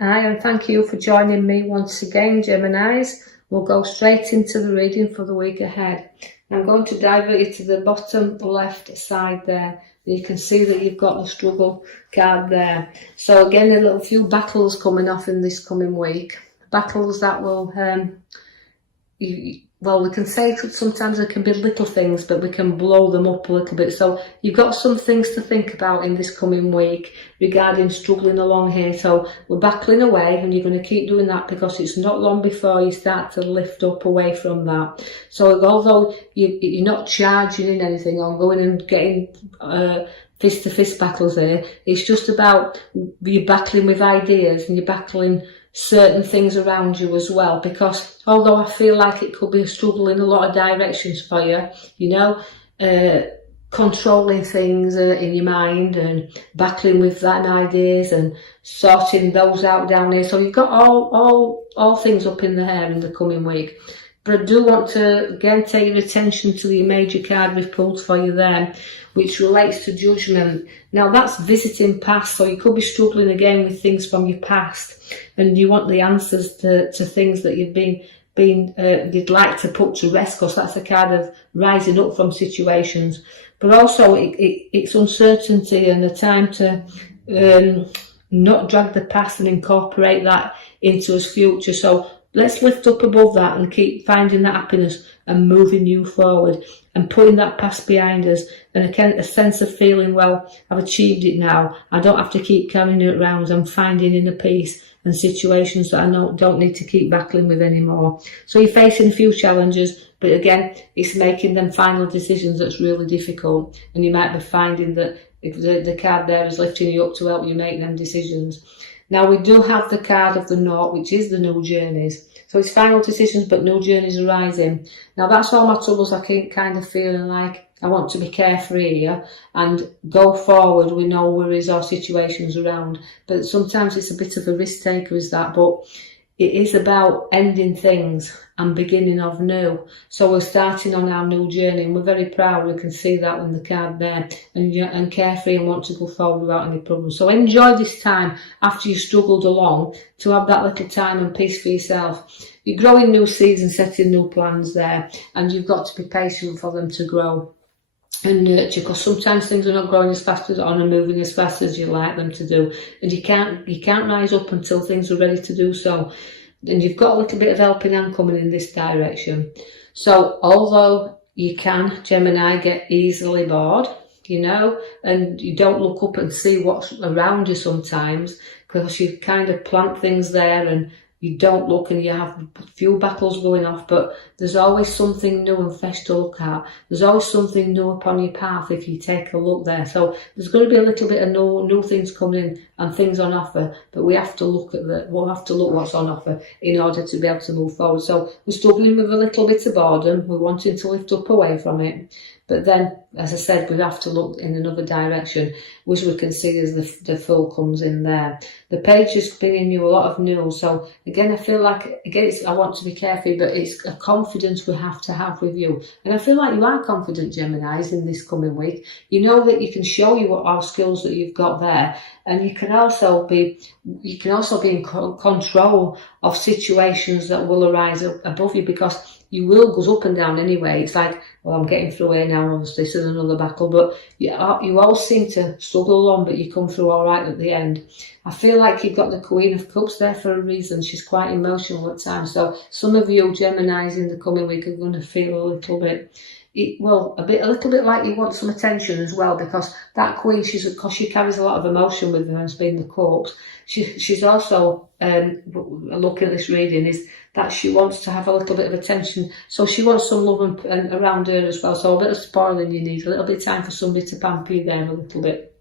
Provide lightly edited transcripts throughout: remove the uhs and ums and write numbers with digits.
Hi, and thank you for joining me once again, Geminis. We'll go straight into the reading for the week ahead. I'm going to divert you to the bottom left side there. You can see that you've got the struggle card there. So again, a little few battles coming off in this coming week. Battles that will, we can say sometimes there can be little things, but we can blow them up a little bit. So you've got some things to think about in this coming week regarding struggling along here. So we're battling away, and you're going to keep doing that because it's not long before you start to lift up away from that. So although you're not charging in anything or going and getting fist-to-fist battles here, it's just about you battling with ideas and you're battling certain things around you as well, because although I feel like it could be a struggle in a lot of directions for you, controlling things in your mind and battling with that ideas and sorting those out down here. So you've got all things up in the air in the coming week. But I do want to again take your attention to the major card we've pulled for you there, which relates to judgment. Now that's visiting past, so you could be struggling again with things from your past, and you want the answers to things that you've you'd like to put to rest, because that's a card of rising up from situations. But also it's uncertainty and a time to not drag the past and incorporate that into his future. So let's lift up above that and keep finding that happiness and moving you forward and putting that past behind us, and a sense of feeling, well, I've achieved it now. I don't have to keep carrying it around. I'm finding inner peace and situations that I don't need to keep battling with anymore. So you're facing a few challenges, but again, it's making them final decisions that's really difficult, and you might be finding that the card there is lifting you up to help you make them decisions. Now we do have the card of the Naught, which is the new journeys. So it's final decisions, but new journeys arising. Now that's all my troubles. I keep kind of feeling like I want to be carefree here and go forward with no worries or situations around. But sometimes it's a bit of a risk taker, is that. But it is about ending things and beginning of new. So we're starting on our new journey, and we're very proud. We can see that in the card there, and carefree and want to go forward without any problems. So enjoy this time after you've struggled along, to have that little time and peace for yourself. You're growing new seeds and setting new plans there, and you've got to be patient for them to grow and nurture, because sometimes things are not growing as fast as on and moving as fast as you like them to do, and you can't rise up until things are ready to do so. And you've got a little bit of helping hand coming in this direction. So although you can, Gemini, get easily bored, and you don't look up and see what's around you sometimes, because you kind of plant things there and you don't look, and you have a few battles going off, but there's always something new and fresh to look at. There's always something new upon your path if you take a look there. So there's going to be a little bit of new things coming in and things on offer, but we have to look what's on offer in order to be able to move forward. So we're struggling with a little bit of boredom. We're wanting to lift up away from it. But then, as I said, we have to look in another direction, which we can see as the full comes in there. The page is bringing you a lot of news. So again, I feel like, I want to be careful, but it's a confidence we have to have with you. And I feel like you are confident, Geminis, in this coming week. You know that you can show you what our skills that you've got there. And you can also be in control of situations that will arise above you, because you will go up and down anyway. It's like, well, I'm getting through here now, obviously, this is another battle, but you all seem to struggle along, but you come through all right at the end. I feel like you've got the Queen of Cups there for a reason. She's quite emotional at times. So some of you Geminis in the coming week are going to feel a little bit, a little bit like you want some attention as well, because that Queen, because she carries a lot of emotion with her as being the Cups. She's also, look at this reading, is that she wants to have a little bit of attention. So she wants some love and around her as well. So a bit of spoiling you need, a little bit of time for somebody to pamper you there a little bit.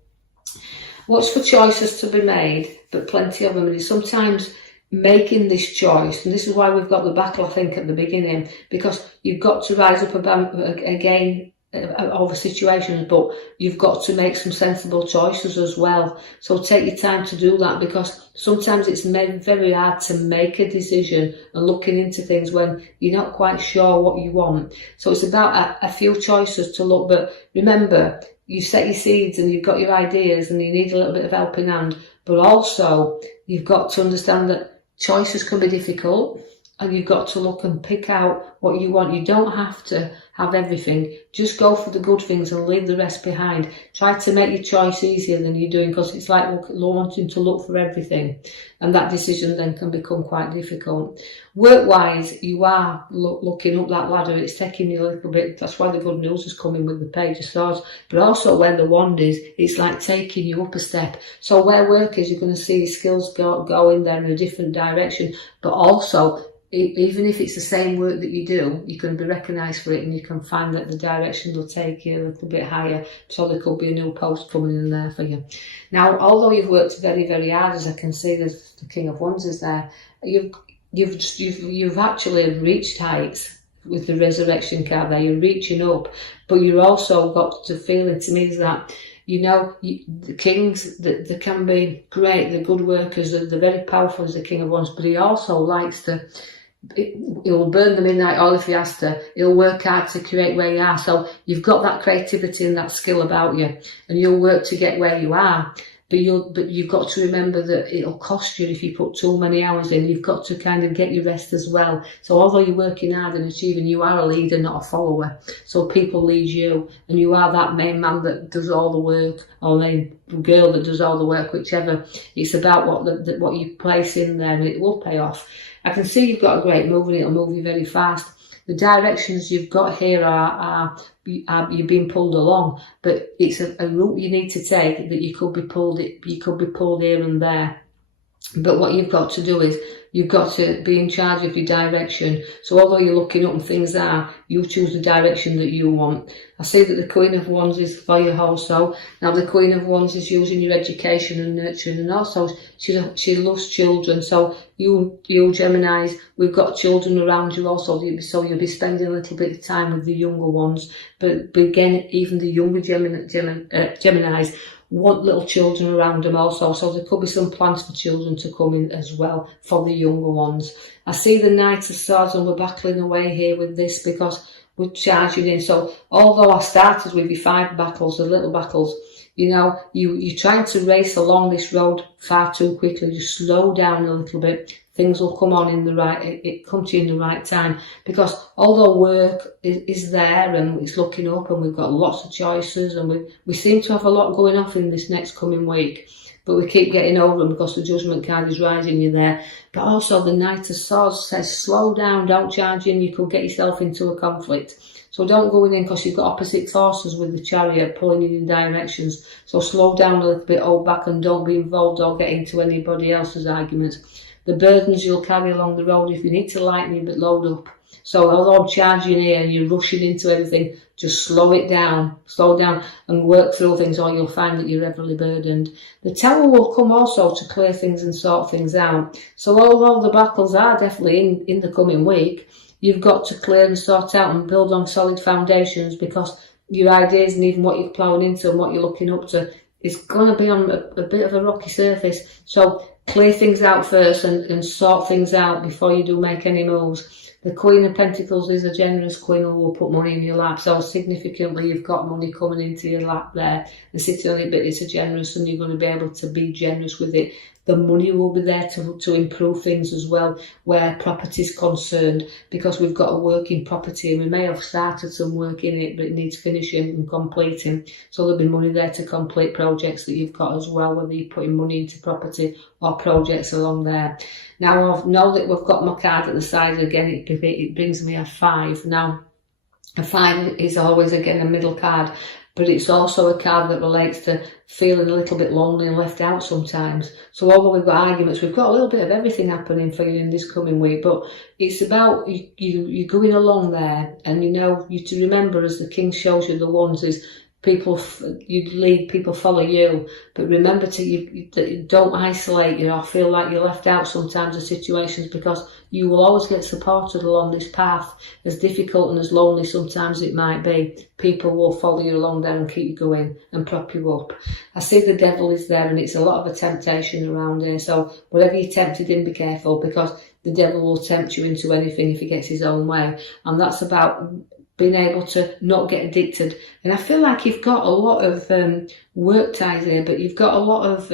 Watch for choices to be made, but plenty of them. And sometimes making this choice, and this is why we've got the battle, I think, at the beginning, because you've got to rise up again over situations, but you've got to make some sensible choices as well. So take your time to do that, because sometimes it's very hard to make a decision and looking into things when you're not quite sure what you want. So it's about a few choices to look, but remember, you set your seeds and you've got your ideas and you need a little bit of helping hand, but also you've got to understand that choices can be difficult, and you've got to look and pick out what you want. You don't have to have everything. Just go for the good things and leave the rest behind. Try to make your choice easier than you're doing, because it's like wanting to look for everything, and that decision then can become quite difficult. Work-wise, you are looking up that ladder. It's taking you a little bit. That's why the good news is coming with the Page of Swords. But also where the wand is, it's like taking you up a step. So where work is, you're going to see your skills go in there in a different direction. But also, even if it's the same work that you do, you can be recognised for it, and you can find that the direction will take you a little bit higher. So there could be a new post coming in there for you. Now, although you've worked very, very hard, as I can see, there's the King of Wands is there. You've actually reached heights with the Resurrection card there. You're reaching up, but you've also got the feeling to me is that, you know, the kings, they can be great, they're good workers, they're very powerful as the King of Wands, but he also likes to, he'll burn the midnight oil if he has to. He'll work hard to create where you are. So you've got that creativity and that skill about you, and you'll work to get where you are. But you've got to remember that it'll cost you if you put too many hours in. You've got to kind of get your rest as well. So although you're working hard and achieving, you are a leader, not a follower. So people lead you, and you are that main man that does all the work, or main girl that does all the work, whichever. It's about what you place in there, and it will pay off. I can see you've got a great move, and it'll move you very fast. The directions you've got here are you're being pulled along, but it's a route you need to take that you could be pulled here and there. But what you've got to do is you've got to be in charge of your direction. So although you're looking up and things are, you choose the direction that you want. I see that the Queen of Wands is for you also. Now the Queen of Wands is using your education and nurturing, and also she loves children. So you Geminis, we've got children around you also, so you'll be spending a little bit of time with the younger ones. But again, even the younger Geminis want little children around them also, so there could be some plans for children to come in as well for the younger ones. I see the Knight of Swords, and we're battling away here with this because we're charging in. So although I started with your 5 battles, the little battles, you know, you're trying to race along this road far too quickly. You slow down a little bit. Things will come on in the right, it comes to you in the right time, because although work is there and it's looking up and we've got lots of choices, and we seem to have a lot going off in this next coming week, but we keep getting over them because the Judgment card is rising you there. But also the Knight of Swords says slow down, don't charge in, you could get yourself into a conflict. So don't go in because you've got opposite forces with the Chariot pulling you in directions. So slow down a little bit, hold back, and don't be involved or get into anybody else's arguments. The burdens you'll carry along the road, if you need to lighten it, but load up. So although I'm charging here and you're rushing into everything, just slow down and work through things, or you'll find that you're heavily burdened. The Tower will come also to clear things and sort things out. So although the battles are definitely in the coming week, you've got to clear and sort out and build on solid foundations, because your ideas and even what you're ploughing into and what you're looking up to is going to be on a bit of a rocky surface. So clear things out first and sort things out before you do make any moves. The Queen of Pentacles is a generous queen who will put money in your lap. So significantly, you've got money coming into your lap there and sitting on it, but it's a generous, and you're going to be able to be generous with it. The money will be there to improve things as well, where property is concerned, because we've got a working property and we may have started some work in it, but it needs finishing and completing. So there'll be money there to complete projects that you've got as well, whether you're putting money into property or projects along there. Now I know that we've got my card at the side again, it brings me a 5. Now a 5 is always again a middle card, but it's also a card that relates to feeling a little bit lonely and left out sometimes. So although we've got arguments, we've got a little bit of everything happening for you in this coming week, but it's about you going along there, and you know, you to remember, as the King shows you the wands, is people, you lead, people follow you, but remember to don't isolate you or feel like you're left out sometimes of situations, because you will always get supported along this path. As difficult and as lonely sometimes it might be, people will follow you along there and keep you going and prop you up. I see the Devil is there, and it's a lot of a temptation around here, so whatever you're tempted in, be careful, because the Devil will tempt you into anything if he gets his own way, and that's about being able to not get addicted. And I feel like you've got a lot of work ties here, but you've got a lot of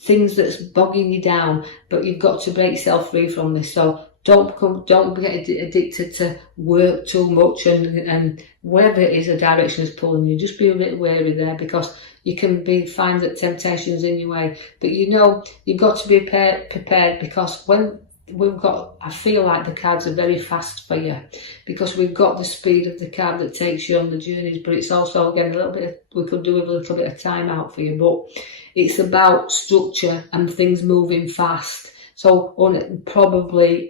things that's bogging you down, but you've got to break yourself free from this. So don't get addicted to work too much, and whatever it is, the direction is pulling you, just be a bit wary there, because you can find that temptation is in your way. But you know, you've got to be prepared, because when I feel like the cards are very fast for you, because we've got the speed of the card that takes you on the journeys, but it's also, again, we could do with a little bit of time out for you, but it's about structure and things moving fast. So probably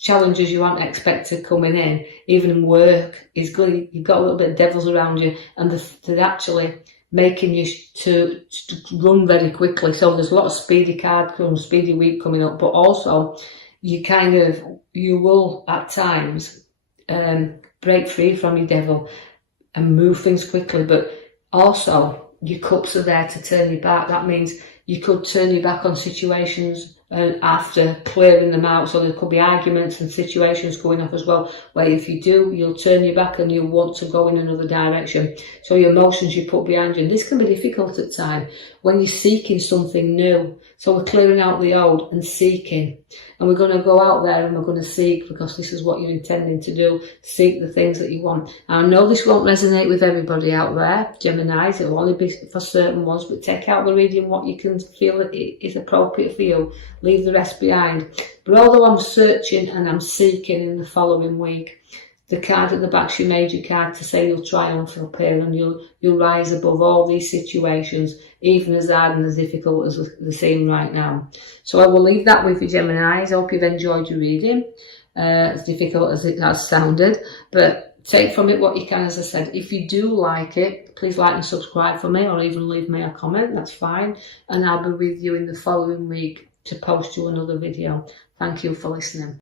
challenges you aren't expected coming in, even in work, is good. You've got a little bit of devils around you, and they're actually making you to run very quickly. So there's a lot of speedy week coming up, but also you will at times break free from your devil and move things quickly, but also your cups are there to turn you back. That means you could turn your back on situations after clearing them out. So there could be arguments and situations going up as well, where if you do, you'll turn your back and you'll want to go in another direction. So your emotions you put behind you. And this can be difficult at times when you're seeking something new. So we're clearing out the old and seeking. And we're going to go out there and we're going to seek, because this is what you're intending to do. Seek the things that you want. And I know this won't resonate with everybody out there, Geminis. It'll only be for certain ones, but take out the reading what you can feel that is appropriate for you. Leave the rest behind. But although I'm searching and I'm seeking in the following week, the card at the back's your major card to say you'll triumph up here, and you'll rise above all these situations, even as hard and as difficult as they seem right now. So I will leave that with you, Geminis. I hope you've enjoyed your reading, as difficult as it has sounded, but take from it what you can. As I said, if you do like it, please like and subscribe for me, or even leave me a comment, that's fine, and I'll be with you in the following week to post you another video. Thank you for listening.